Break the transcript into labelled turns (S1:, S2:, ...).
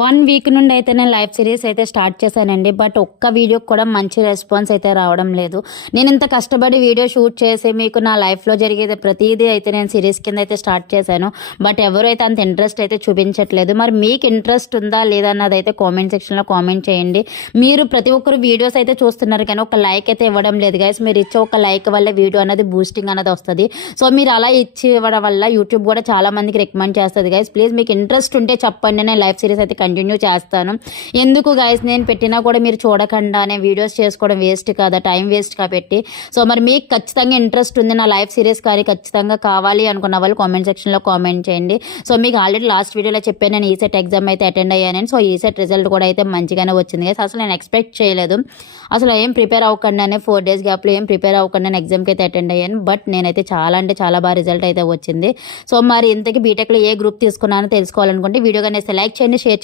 S1: One week నుండి అయితే నేను లైవ్ సిరీస్ అయితే స్టార్ట్ చేశానండి బట్ ఒక్క వీడియోకి కూడా మంచి రెస్పాన్స్ అయితే రావడం లేదు. నేను ఇంత కష్టపడి వీడియో షూట్ చేసి మీకు నా లైఫ్లో జరిగేది ప్రతిదీ అయితే నేను సిరీస్ కింద అయితే స్టార్ట్ చేశాను బట్ ఎవరైతే అంత ఇంట్రెస్ట్ అయితే చూపించట్లేదు. మరి మీకు ఇంట్రెస్ట్ ఉందా లేదా అన్నది అయితే కామెంట్ సెక్షన్లో కామెంట్ చేయండి. మీరు ప్రతి ఒక్కరు వీడియోస్ అయితే చూస్తున్నారు కానీ ఒక లైక్ అయితే ఇవ్వడం లేదు గైస్ మీరు ఇచ్చే ఒక లైక్ వల్ల వీడియో అనేది బూస్టింగ్ అనేది వస్తుంది. సో మీరు అలా ఇచ్చి ఇవ్వడం వల్ల యూట్యూబ్ కూడా చాలా మందికి రికమెండ్ చేస్తుంది గైస్ ప్లీజ్ మీకు ఇంట్రెస్ట్ ఉంటే చెప్పండి నేను లైవ్ సిరీస్ అయితే కంటిన్యూ చేస్తాను. ఎందుకు గైస్ నేను పెట్టినా కూడా మీరు చూడకుండానే వీడియోస్ చేసుకోవడం వేస్ట్ కదా టైం వేస్ట్ కాబట్టి. సో మరి మీకు ఖచ్చితంగా ఇంట్రెస్ట్ ఉంది నా లైఫ్ సిరీస్ కానీ ఖచ్చితంగా కావాలి అనుకున్న వాళ్ళు కామెంట్ సెక్షన్లో కామెంట్ చేయండి. సో మీకు ఆల్రెడీ లాస్ట్ వీడియోలో చెప్పాను నేను ఈసెట్ ఎగ్జామ్ అయితే అటెండ్ అయ్యానని సో ఈసెట్ రిజల్ట్ కూడా అయితే మంచిగానే వచ్చింది గైస్ అసలు నేను ఎక్స్పెక్ట్ చేయలేదు. అసలు ఏం ప్రిపేర్ అవ్వకుండానే ఫోర్ డేస్ గ్యాప్లో ఏం ప్రిపేర్ అవ్వకుండా నేను ఎగ్జామ్కి అయితే అటెండ్ అయ్యాను. బట్ నేనైతే చాలా అంటే చాలా బాగా రిజల్ట్ అయితే వచ్చింది. సో మరి ఇంతకీ బీటెక్లో ఏ గ్రూప్ తీసుకున్నానో తెలుసుకోవాలనుకుంటే వీడియో కానీ లైక్ చేయండి షేర్